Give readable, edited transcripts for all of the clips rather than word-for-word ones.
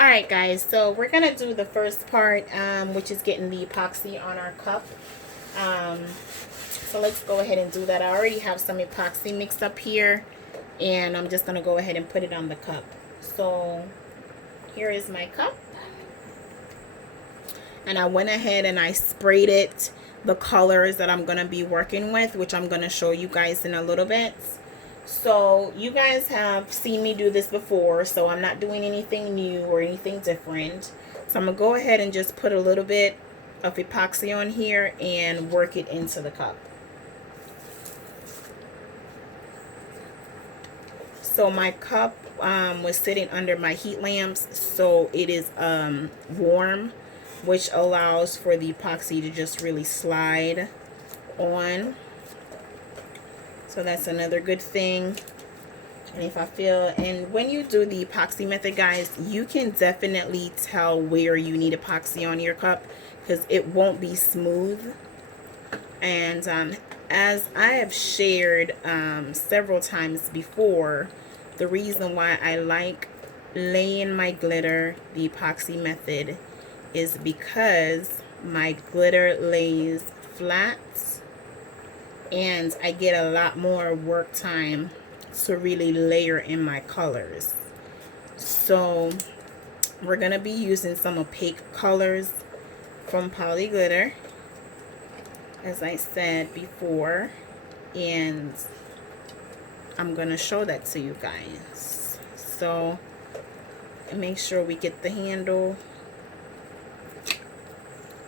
Alright guys, so we're going to do the first part, which is getting the epoxy on our cup. So let's go ahead and do that. I already have some epoxy mixed up here, and I'm just going to go ahead and put it on the cup. So here is my cup. And I went ahead and I sprayed it the colors that I'm going to be working with, which I'm going to show you guys in a little bit. So you guys have seen me do this before, so I'm not doing anything new or anything different. So I'm going to go ahead and just put a little bit of epoxy on here and work it into the cup. So my cup was sitting under my heat lamps, so it is warm, which allows for the epoxy to just really slide on. So that's another good thing. And if I feel, and when you do the epoxy method, guys, you can definitely tell where you need epoxy on your cup, because it won't be smooth. And as I have shared several times before, the reason why I like laying my glitter the epoxy method is because my glitter lays flat, and I get a lot more work time to really layer in my colors. So we're going to be using some opaque colors from Poly Glitter, as I said before, and I'm going to show that to you guys. So make sure we get the handle.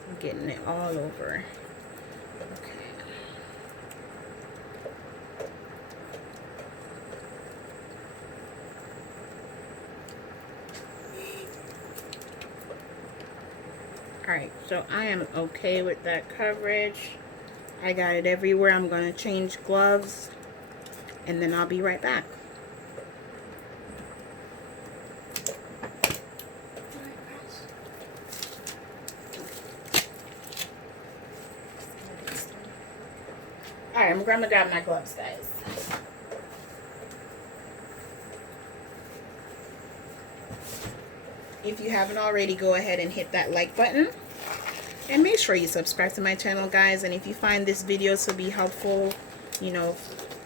I'm getting it all over. Alright, so I am okay with that coverage. I got it everywhere. I'm going to change gloves, and then I'll be right back. Alright, I'm going to grab my gloves, guys. If you haven't already, go ahead and hit that like button. And make sure you subscribe to my channel, guys. And if you find this video to be helpful, you know,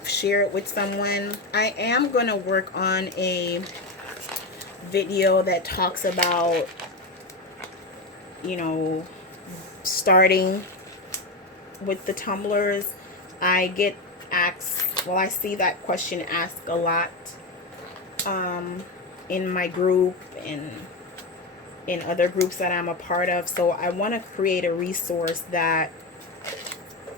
share it with someone. I am going to work on a video that talks about, you know, starting with the tumblers. I get asked, well, I see that question asked a lot in my group and in other groups that I'm a part of. So I want to create a resource that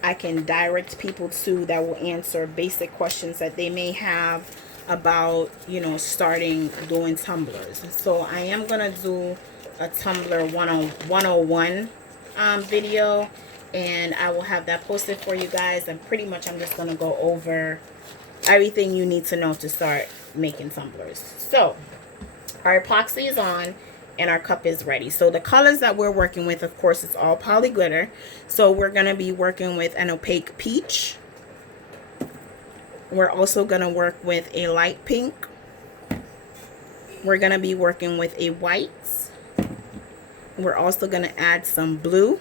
I can direct people to, that will answer basic questions that they may have about, you know, starting doing tumblers. So I am going to do a Tumblr 101 video, and I will have that posted for you guys. And pretty much I'm just going to go over everything you need to know to start making tumblers. So our epoxy is on and our cup is ready. So the colors that we're working with, of course, it's all Poly Glitter. So we're going to be working with an opaque peach. We're also going to work with a light pink. We're going to be working with a white. We're also going to add some blue.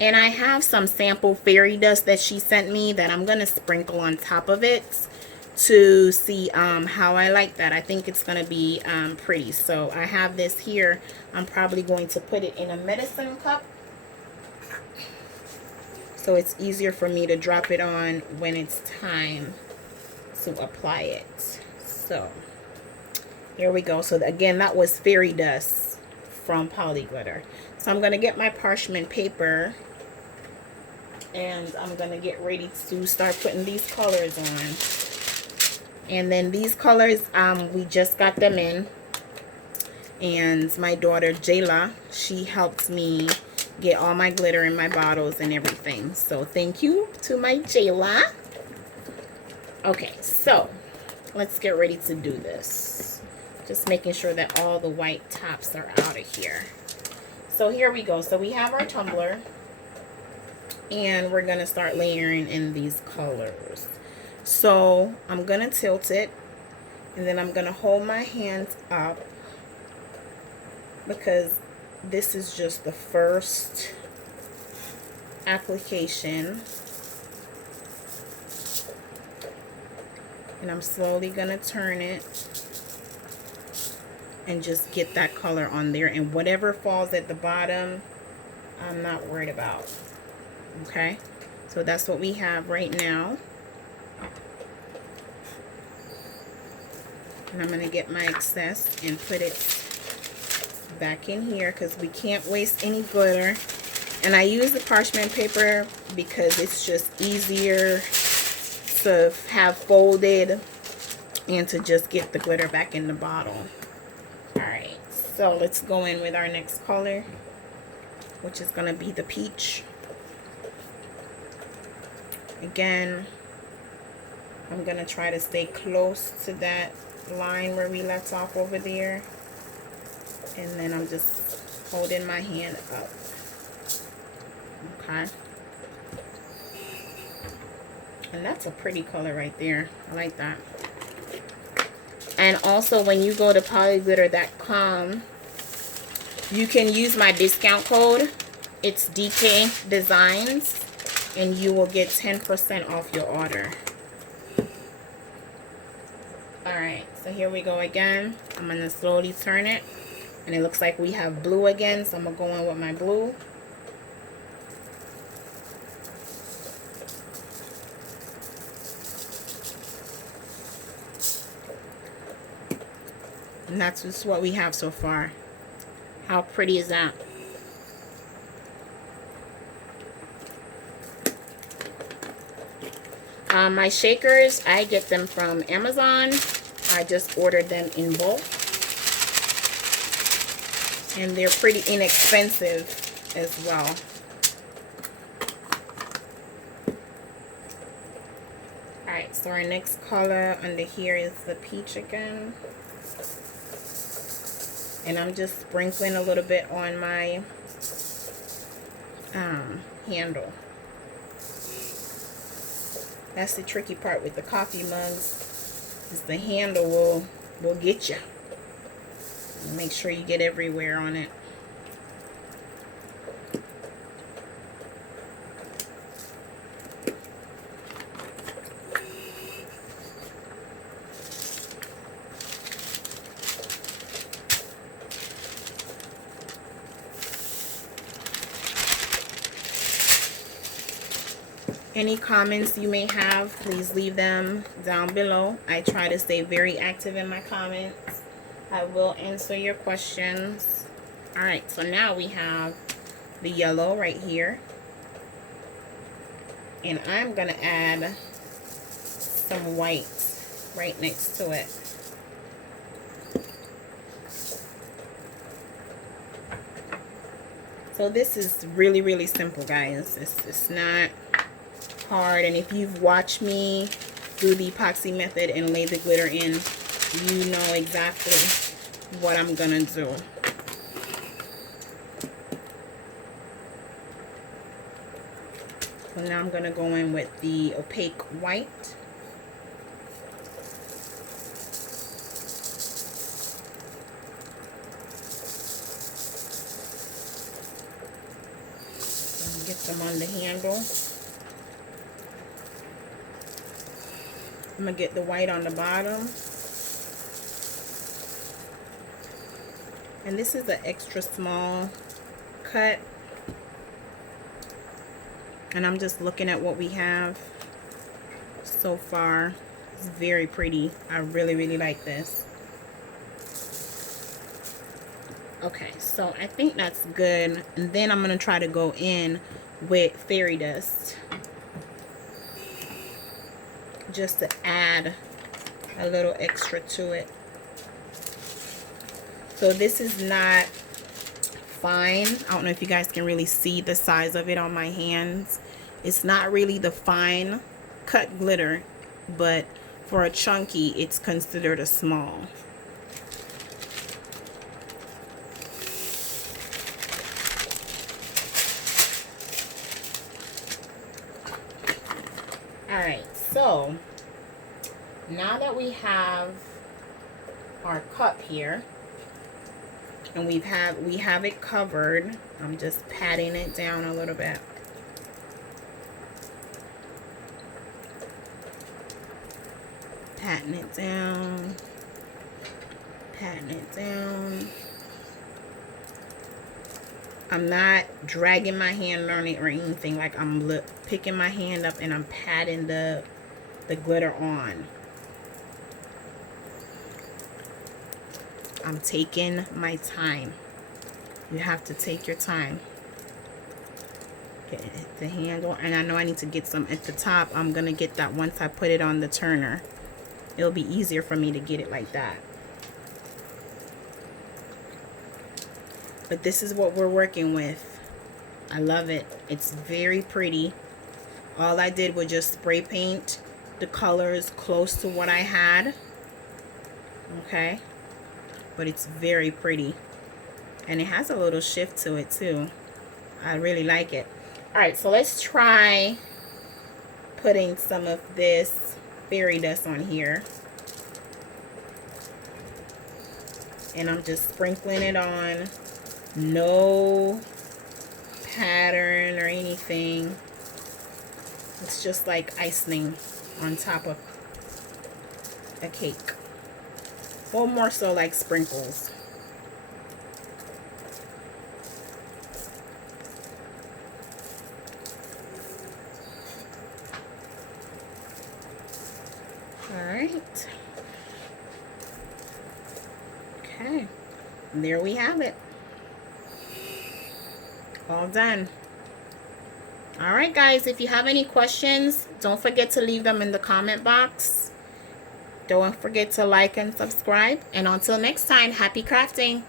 And I have some sample fairy dust that she sent me that I'm going to sprinkle on top of it to see how I like that. I think it's going to be pretty. So I have this here. I'm probably going to put it in a medicine cup, so it's easier for me to drop it on when it's time to apply it. So here we go. So again, that was fairy dust from Poly Glitter. So I'm going to get my parchment paper, and I'm going to get ready to start putting these colors on. And then these colors, we just got them in, and my daughter Jayla, she helped me get all my glitter in my bottles and everything. So thank you to my Jayla. Okay, so let's get ready to do this. Just making sure that all the white tops are out of here. So here we go. So we have our tumbler, and we're going to start layering in these colors. So I'm going to tilt it, and then I'm going to hold my hands up because this is just the first application. And I'm slowly going to turn it and just get that color on there. And whatever falls at the bottom, I'm not worried about. Okay, so that's what we have right now. And I'm going to get my excess and put it back in here because we can't waste any glitter. And I use the parchment paper because it's just easier to have folded and to just get the glitter back in the bottle. Alright, so let's go in with our next color, which is going to be the peach. Again, I'm going to try to stay close to that line where we left off over there. And then I'm just holding my hand up. Okay. And that's a pretty color right there. I like that. And also, when you go to polyglitter.com, you can use my discount code. It's DK Designs, and you will get 10% off your order. Alright, so here we go again. I'm going to slowly turn it. And it looks like we have blue again, so I'm going to go in with my blue. And that's just what we have so far. How pretty is that? My shakers, I get them from Amazon. I just ordered them in bulk. And they're pretty inexpensive as well. Alright, so our next color under here is the peach again. And I'm just sprinkling a little bit on my handle. That's the tricky part with the coffee mugs, is the handle will get you. Make sure you get everywhere on it. Any comments you may have, please leave them down below. I try to stay very active in my comments. I will answer your questions. Alright, so now we have the yellow right here. And I'm going to add some white right next to it. So this is really, really simple, guys. It's not hard. And if you've watched me do the epoxy method and lay the glitter in, you know exactly what I'm gonna do. So now I'm gonna go in with the opaque white. And get them on the handle. I'm going to get the white on the bottom. And this is an extra small cut. And I'm just looking at what we have so far. It's very pretty. I really, really like this. Okay, so I think that's good. And then I'm going to try to go in with fairy dust, just to add a little extra to it. So this is not fine. I don't know if you guys can really see the size of it on my hands. It's not really the fine cut glitter, but for a chunky, it's considered a small. Alright, so now that we have our cup here, And we have it covered. I'm just patting it down a little bit. Patting it down. Patting it down. I'm not dragging my hand on it or anything. Like, I'm picking my hand up and I'm patting the glitter on. I'm taking my time. You have to take your time. Get the handle. And I know I need to get some at the top. I'm going to get that once I put it on the turner. It'll be easier for me to get it like that. But this is what we're working with. I love it. It's very pretty. All I did was just spray paint the colors close to what I had. Okay. But it's very pretty. And it has a little shift to it too. I really like it. Alright, so let's try putting some of this fairy dust on here. And I'm just sprinkling it on. No pattern or anything. It's just like icing on top of a cake. Or more so like sprinkles. Alright. Okay. And there we have it. All done. Alright guys, if you have any questions, don't forget to leave them in the comment box. Don't forget to like and subscribe. And until next time, happy crafting!